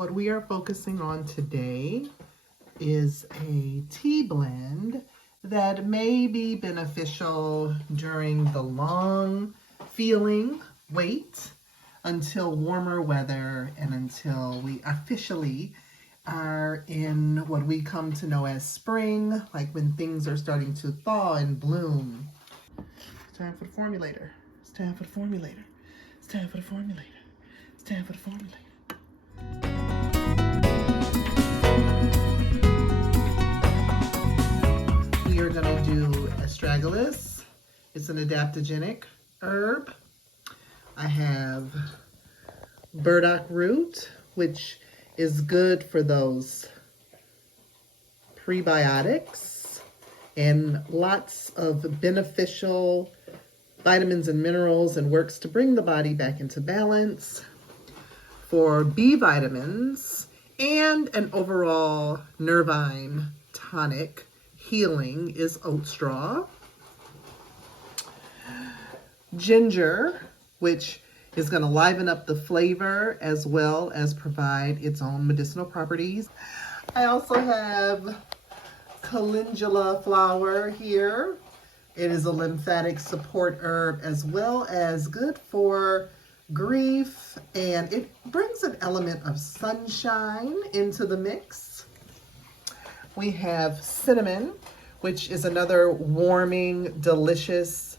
What we are focusing on today is a tea blend that may be beneficial during the long feeling wait until warmer weather and until we officially are in what we come to know as spring, like when things are starting to thaw and bloom. It's time for the formulator. It's time for the formulator. It's time for the formulator. It's time for the formulator. We are going to do astragalus. It's an adaptogenic herb. I have burdock root, which is good for those prebiotics and lots of beneficial vitamins and minerals, and works to bring the body back into balance. For B vitamins and an overall nervine tonic healing is oat straw. Ginger, which is going to liven up the flavor as well as provide its own medicinal properties. I also have calendula flower here. It is a lymphatic support herb as well as good for grief, and it brings an element of sunshine into the mix. We have cinnamon, which is another warming, delicious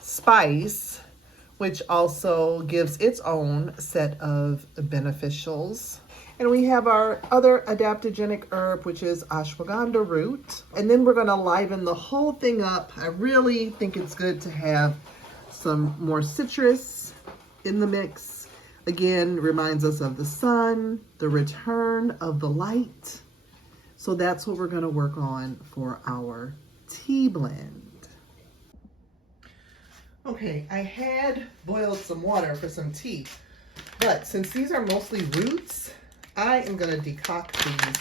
spice, which also gives its own set of beneficials. And we have our other adaptogenic herb, which is ashwagandha root. And then we're gonna liven the whole thing up. I really think it's good to have some more citrus in the mix. Again, reminds us of the sun, the return of the light. So that's what we're gonna work on for our tea blend. Okay, I had boiled some water for some tea, but since these are mostly roots, I am going to decoct these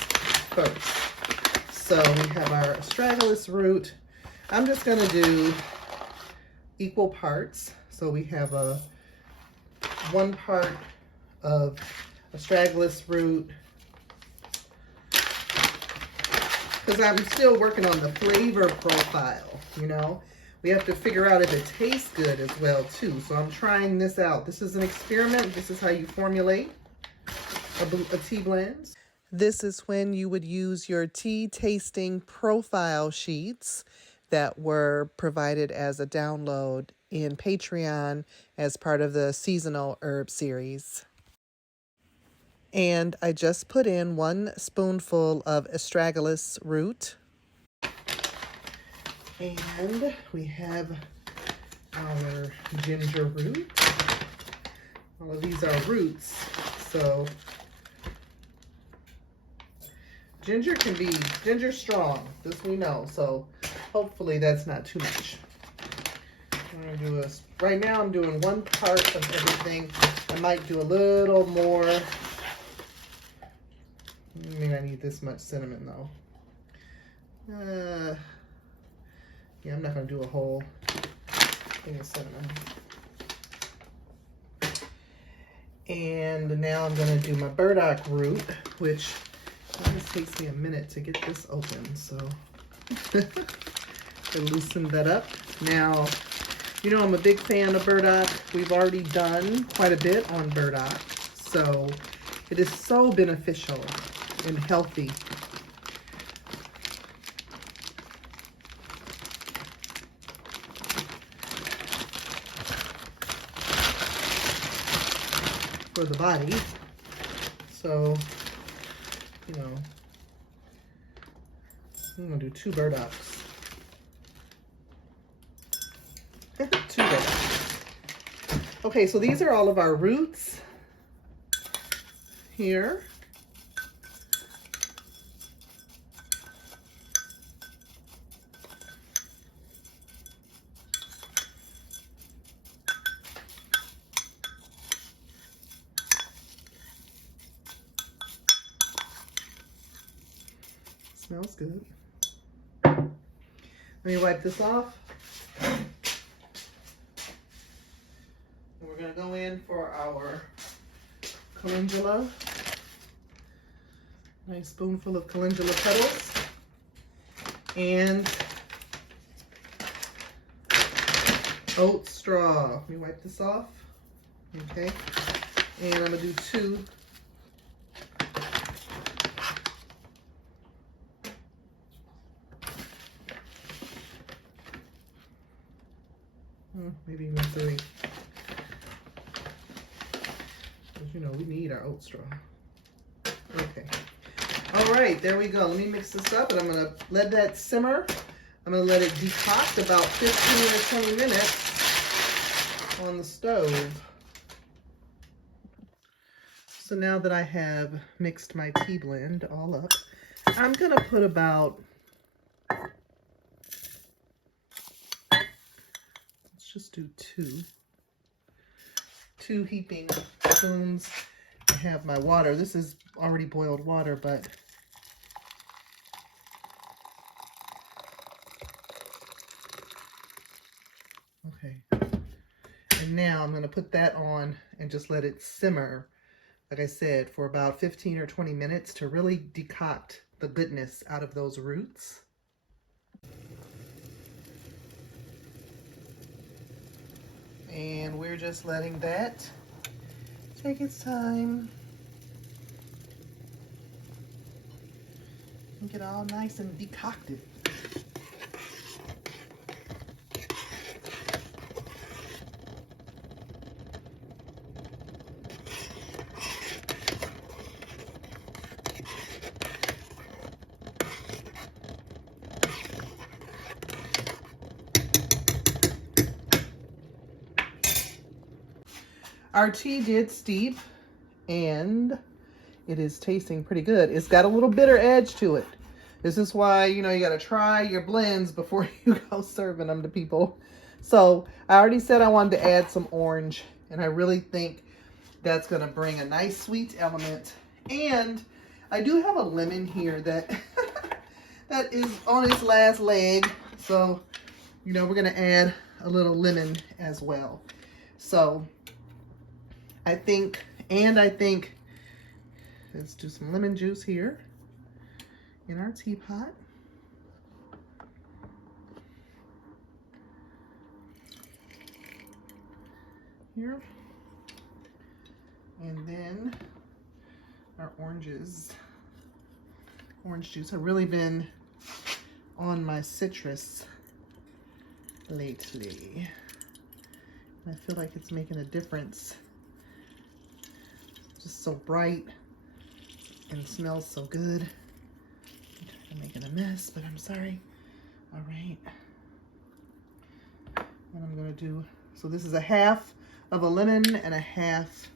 first. So we have our astragalus root. I'm just going to do equal parts. So we have 1 part of astragalus root, because I'm still working on the flavor profile, you know. We have to figure out if it tastes good as well too. So I'm trying this out. This is an experiment. This is how you formulate a tea blend. This is when you would use your tea tasting profile sheets that were provided as a download in Patreon as part of the seasonal herb series. And I just put in 1 spoonful of astragalus root. And we have our ginger root. All of these are roots, so ginger can be strong, this we know, so hopefully that's not too much. I'm gonna do right now I'm doing 1 part of everything. I might do a little more. I mean, I need this much cinnamon though. Yeah, I'm not going to do a whole thing of cinnamon. And now I'm going to do my burdock root, which always takes me a minute to get this open. So I loosened that up. Now, you know I'm a big fan of burdock. We've already done quite a bit on burdock. So it is so beneficial and healthy. For the body. So, you know, I'm gonna do 2 burdocks. 2 burdocks. Okay, so these are all of our roots here. Smells good. Let me wipe this off. And we're going to go in for our calendula Nice spoonful of calendula petals. And oat straw. Let me wipe this off. Okay. And I'm going to do 2. Maybe even 3. Because, you know, we need our oat straw. Okay. All right, there we go. Let me mix this up, and I'm going to let that simmer. I'm going to let it decoct about 15 or 20 minutes on the stove. So now that I have mixed my tea blend all up, I'm going to put about, let's just do 2 heaping spoons. I have my water. This is already boiled water, but okay. And now I'm going to put that on and just let it simmer, like I said, for about 15 or 20 minutes to really decoct the goodness out of those roots. And we're just letting that take its time and get all nice and decocted. Our tea did steep, and it is tasting pretty good. It's got a little bitter edge to it. This is why, you know, you got to try your blends before you go serving them to people. So I already said I wanted to add some orange, and I really think that's going to bring a nice sweet element. And I do have a lemon here that that is on its last leg. So, you know, we're going to add a little lemon as well. So I think, let's do some lemon juice here in our teapot. Here. And then our orange juice. I've really been on my citrus lately. I feel like it's making a difference. Just so bright and smells so good. I'm making a mess, but I'm sorry. All right. And I'm gonna do, so this is a half of a lemon and a half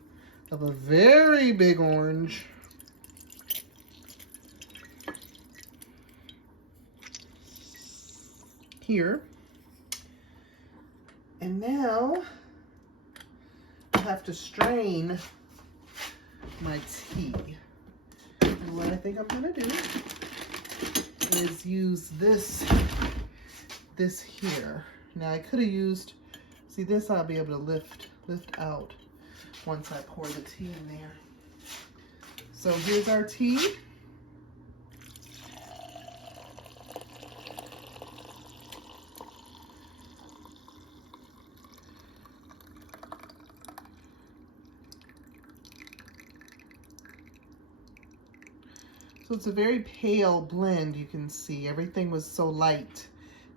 of a very big orange. Here. And now I have to strain my tea. And what I think I'm gonna do is use this here. Now I could have used, see this I'll be able to lift out once I pour the tea in there. So here's our tea. So it's a very pale blend, you can see. Everything was so light.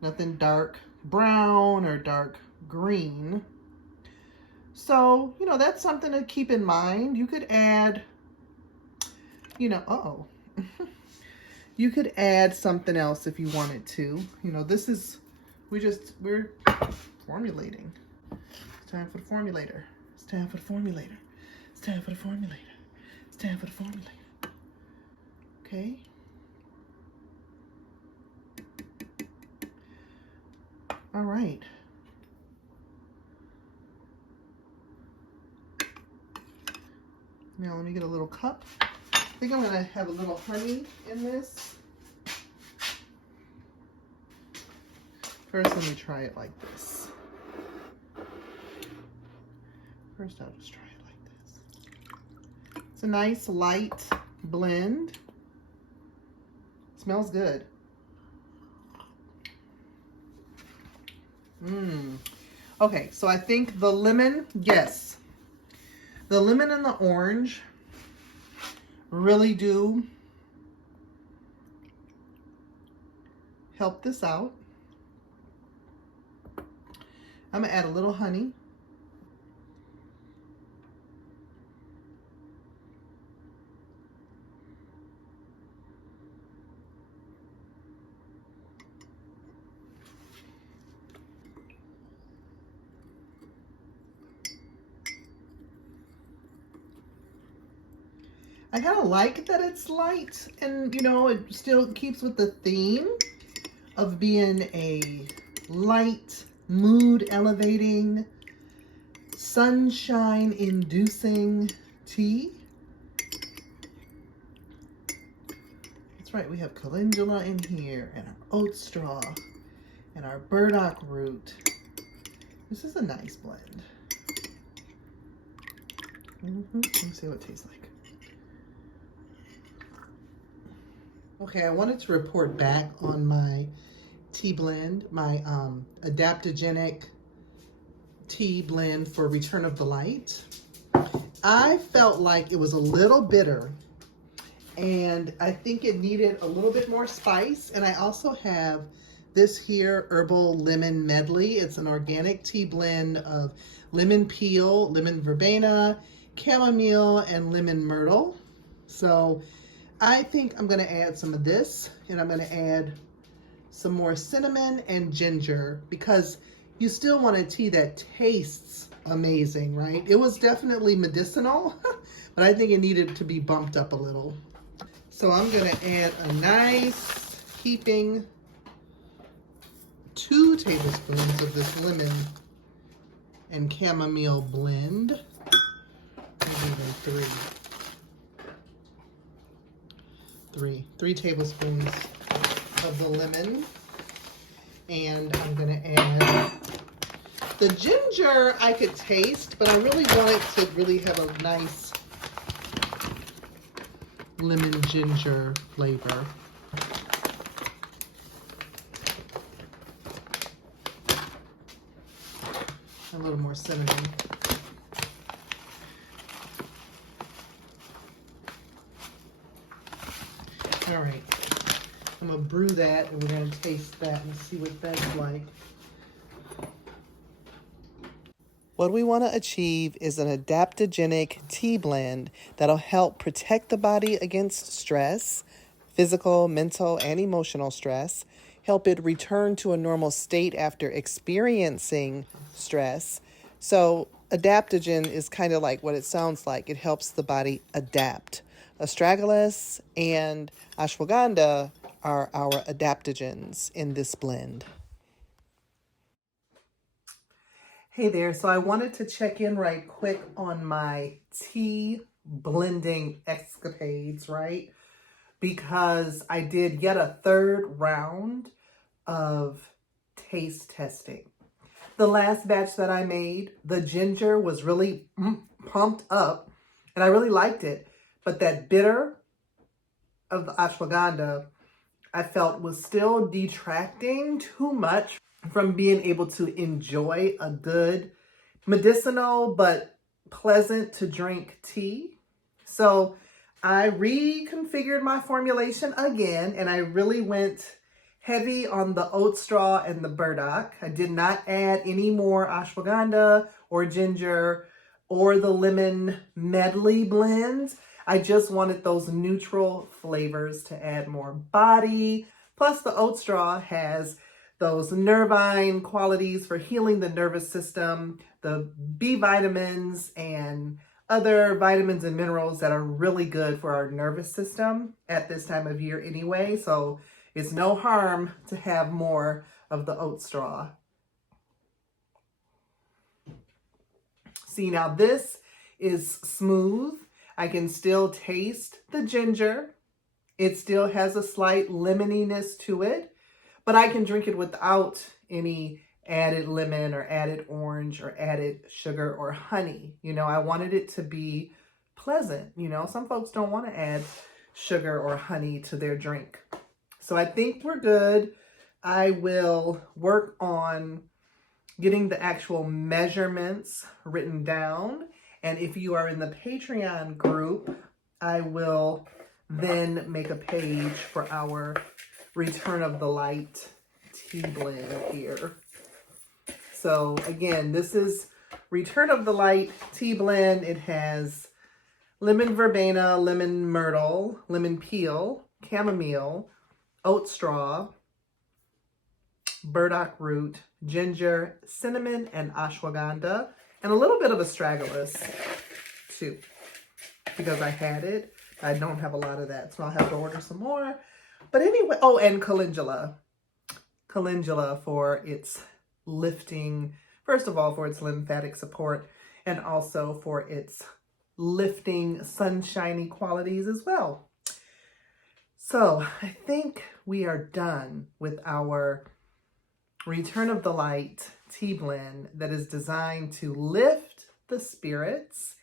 Nothing dark brown or dark green. So, you know, that's something to keep in mind. You could add, you know, you could add something else if you wanted to. You know, this is, we're formulating. It's time for the formulator. It's time for the formulator. It's time for the formulator. It's time for the formulator. Okay. All right. Now let me get a little cup. I think I'm gonna have a little honey in this. First, let me try it like this. First, I'll just try it like this. It's a nice light blend. Smells good. Okay, so I think the lemon, yes. The lemon and the orange really do help this out. I'm gonna add a little honey. I kind of like that it's light, and you know, it still keeps with the theme of being a light, mood elevating, sunshine inducing tea. That's right, we have calendula in here, and our oat straw, and our burdock root. This is a nice blend. Let me see what it tastes like. Okay, I wanted to report back on my tea blend, my adaptogenic tea blend for Return of the Light. I felt like it was a little bitter, and I think it needed a little bit more spice. And I also have this here herbal lemon medley. It's an organic tea blend of lemon peel, lemon verbena, chamomile, and lemon myrtle. So I think I'm going to add some of this, and I'm going to add some more cinnamon and ginger, because you still want a tea that tastes amazing, right? It was definitely medicinal, but I think it needed to be bumped up a little. So I'm going to add a nice heaping 2 tablespoons of this lemon and chamomile blend, maybe even 3 tablespoons of the lemon. And I'm going to add the ginger. I could taste, but I really want it to really have a nice lemon ginger flavor. A little more cinnamon. All right, I'm gonna brew that, and we're gonna taste that and see what that's like. What we want to achieve is an adaptogenic tea blend that'll help protect the body against stress, physical, mental, and emotional stress, help it return to a normal state after experiencing stress. So adaptogen is kind of like what it sounds like. It helps the body adapt. Astragalus and ashwagandha are our adaptogens in this blend. Hey there, so I wanted to check in right quick on my tea blending escapades, right? Because I did yet a 3rd round of taste testing. The last batch that I made, the ginger was really pumped up, and I really liked it. But that bitter of the ashwagandha, I felt was still detracting too much from being able to enjoy a good medicinal but pleasant to drink tea. So I reconfigured my formulation again, and I really went heavy on the oat straw and the burdock. I did not add any more ashwagandha or ginger or the lemon medley blends. I just wanted those neutral flavors to add more body. Plus the oat straw has those nervine qualities for healing the nervous system, the B vitamins and other vitamins and minerals that are really good for our nervous system at this time of year anyway. So it's no harm to have more of the oat straw. See, now this is smooth. I can still taste the ginger. It still has a slight lemoniness to it, but I can drink it without any added lemon or added orange or added sugar or honey. You know, I wanted it to be pleasant. You know, some folks don't want to add sugar or honey to their drink. So I think we're good. I will work on getting the actual measurements written down. And if you are in the Patreon group, I will then make a page for our Return of the Light tea blend here. So again, this is Return of the Light tea blend. It has lemon verbena, lemon myrtle, lemon peel, chamomile, oat straw, burdock root, ginger, cinnamon, and ashwagandha, and a little bit of astragalus too, because I had it. I don't have a lot of that, so I'll have to order some more. But anyway, oh, and calendula. Calendula for its lifting, first of all, for its lymphatic support, and also for its lifting sunshiny qualities as well. So I think we are done with our Return of the Light tea blend that is designed to lift the spirits.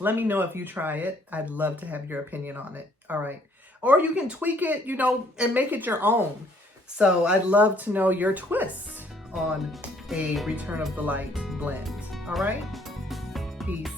Let me know if you try it. I'd love to have your opinion on it. All right. Or you can tweak it, you know, and make it your own. So I'd love to know your twist on a Return of the Light blend. All right. Peace.